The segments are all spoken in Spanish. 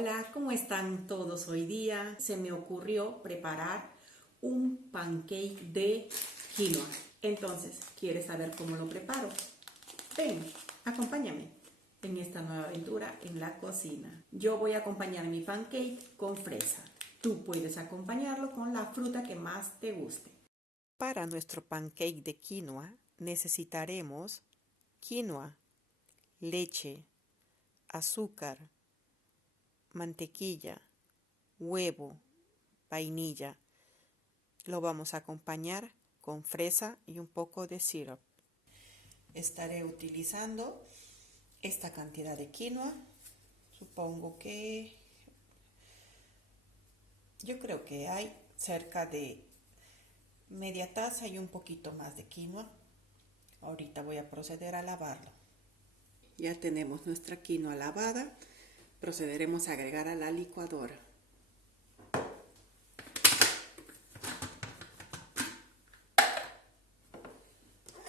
Hola, ¿cómo están todos hoy día? Se me ocurrió preparar un pancake de quinoa. Entonces, ¿quieres saber cómo lo preparo? Ven, acompáñame en esta nueva aventura en la cocina. Yo voy a acompañar mi pancake con fresa. Tú puedes acompañarlo con la fruta que más te guste. Para nuestro pancake de quinoa necesitaremos quinoa, leche, azúcar, mantequilla, huevo, vainilla. Lo vamos a acompañar con fresa y un poco de syrup. Estaré utilizando esta cantidad de quinoa. Supongo que yo creo que hay cerca de media taza y un poquito más de quinoa. Ahorita voy a proceder a lavarlo. Ya tenemos nuestra quinoa lavada. Procederemos a agregar a la licuadora.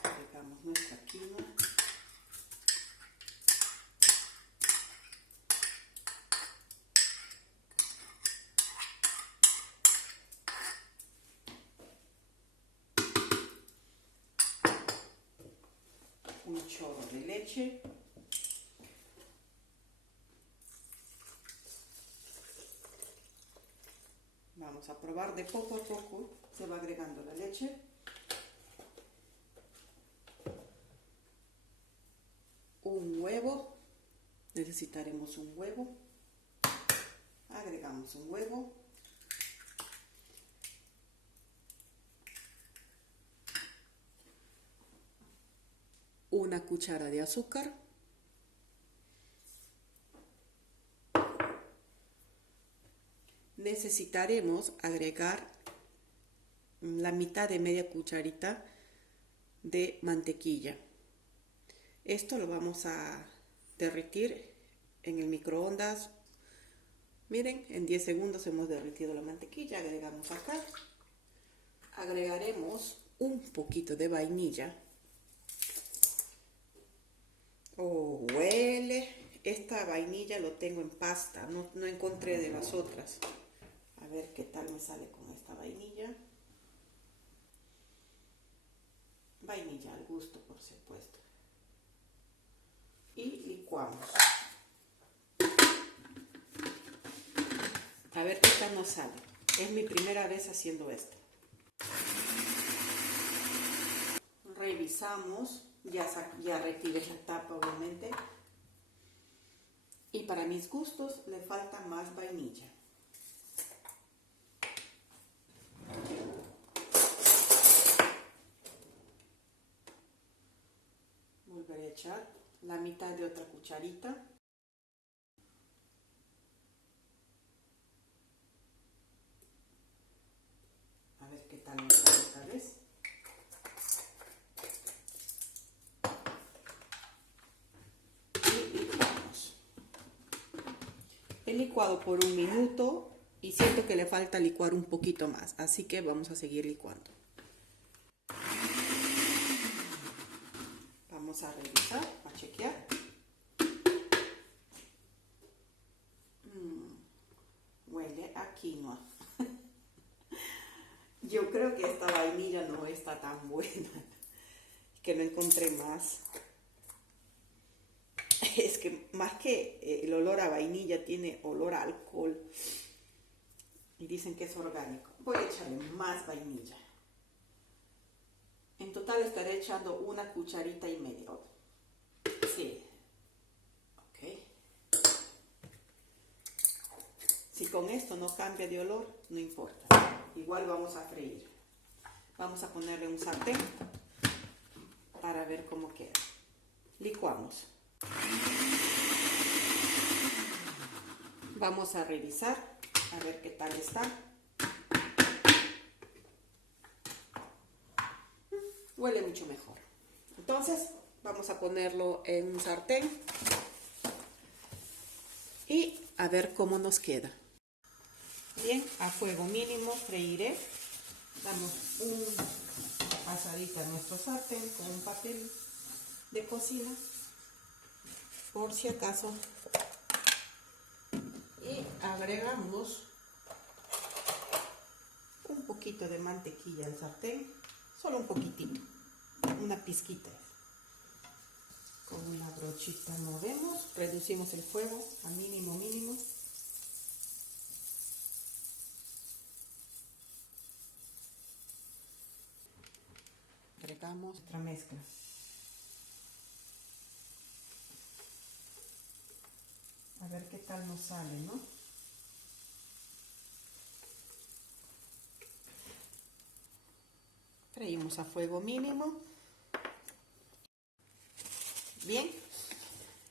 Agregamos nuestra quinoa. Un chorro de leche. Vamos a probar de poco a poco, se va agregando la leche. Un huevo, necesitaremos un huevo. Agregamos un huevo. Una cuchara de azúcar. Necesitaremos agregar la mitad de media cucharita de mantequilla. Esto lo vamos a derretir en el microondas. Miren, en 10 segundos hemos derretido la mantequilla. Agregamos acá. Agregaremos un poquito de vainilla. Oh, huele. Esta vainilla lo tengo en pasta. No encontré de las otras. A ver qué tal me sale con esta vainilla. Vainilla al gusto, por supuesto. Y licuamos. A ver qué tal nos sale. Es mi primera vez haciendo esto. Revisamos. Ya retiré la tapa, obviamente. Y para mis gustos le falta más vainilla. Volveré a echar la mitad de otra cucharita. A ver qué tal nos sale esta vez. Y licuamos. He licuado por 1 minuto y siento que le falta licuar un poquito más, así que vamos a seguir licuando. Vamos a revisar, a chequear. Huele a quinoa. Yo creo que esta vainilla no está tan buena, que no encontré más. Es que más que el olor a vainilla tiene olor a alcohol. Y dicen que es orgánico. Voy a echarle más vainilla. En total estaré echando 1 cucharita y media. Sí. Ok. Si con esto no cambia de olor, no importa. Igual vamos a freír. Vamos a ponerle un sartén para ver cómo queda. Licuamos. Vamos a revisar, a ver qué tal está. Huele mucho mejor. Entonces, vamos a ponerlo en un sartén y a ver cómo nos queda. Bien, a fuego mínimo freiré. Damos una pasadita a nuestro sartén con un papel de cocina, por si acaso. Y agregamos un poquito de mantequilla al sartén, solo un poquitito, una pizquita. Con una brochita movemos, reducimos el fuego a mínimo. Agregamos nuestra mezcla. A ver qué tal nos sale, ¿no? Freímos a fuego mínimo. Bien,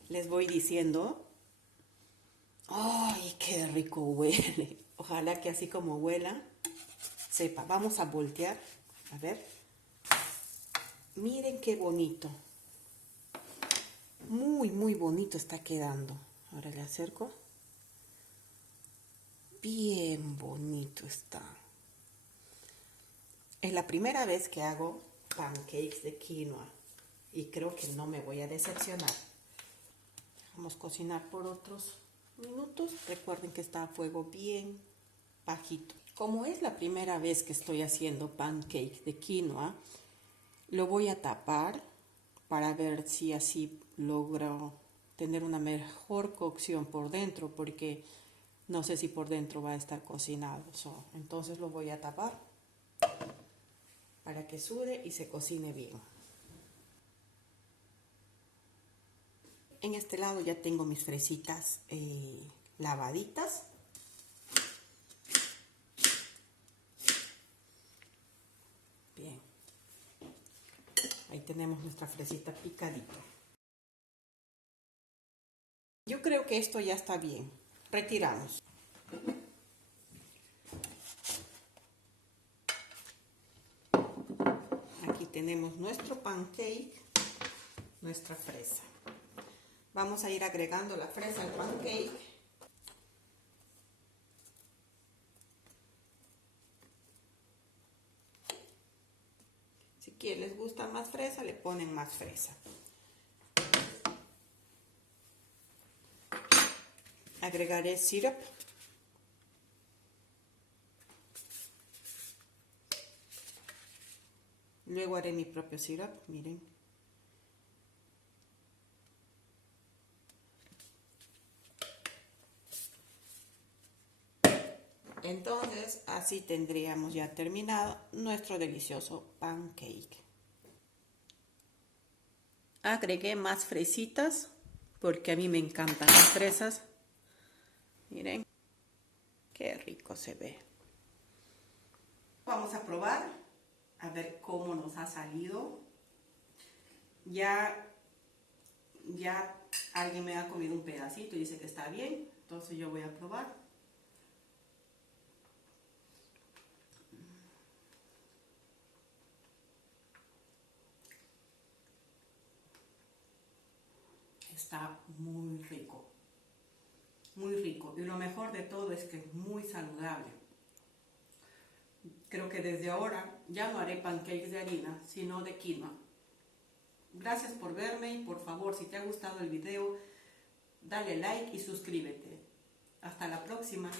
les voy diciendo. ¡Ay, qué rico huele! Ojalá que así como huela, sepa. Vamos a voltear. A ver. Miren qué bonito. Muy bonito está quedando. Ahora le acerco. Bien bonito está. Es la primera vez que hago pancakes de quinoa y creo que no me voy a decepcionar. Vamos a cocinar por otros minutos. Recuerden que está a fuego bien bajito. Como es la primera vez que estoy haciendo pancakes de quinoa, lo voy a tapar para ver si así logro tener una mejor cocción por dentro, porque no sé si por dentro va a estar cocinado. Entonces lo voy a tapar para que sude y se cocine bien. En este lado ya tengo mis fresitas lavaditas. Bien. Ahí tenemos nuestra fresita picadita. Yo creo que esto ya está bien. Retiramos. Aquí tenemos nuestro pancake, nuestra fresa. Vamos a ir agregando la fresa al pancake. Si quieren, les gusta más fresa, le ponen más fresa. Agregaré syrup. Luego haré mi propio syrup, miren. Entonces, así tendríamos ya terminado nuestro delicioso pancake. Agregué más fresitas porque a mí me encantan las fresas. Miren, qué rico se ve. Vamos a probar, a ver cómo nos ha salido. Ya alguien me ha comido un pedacito y dice que está bien, entonces yo voy a probar. Está muy rico, y lo mejor de todo es que es muy saludable. Creo que desde ahora ya no haré pancakes de harina, sino de quinoa. Gracias por verme y por favor, si te ha gustado el video, dale like y suscríbete. Hasta la próxima.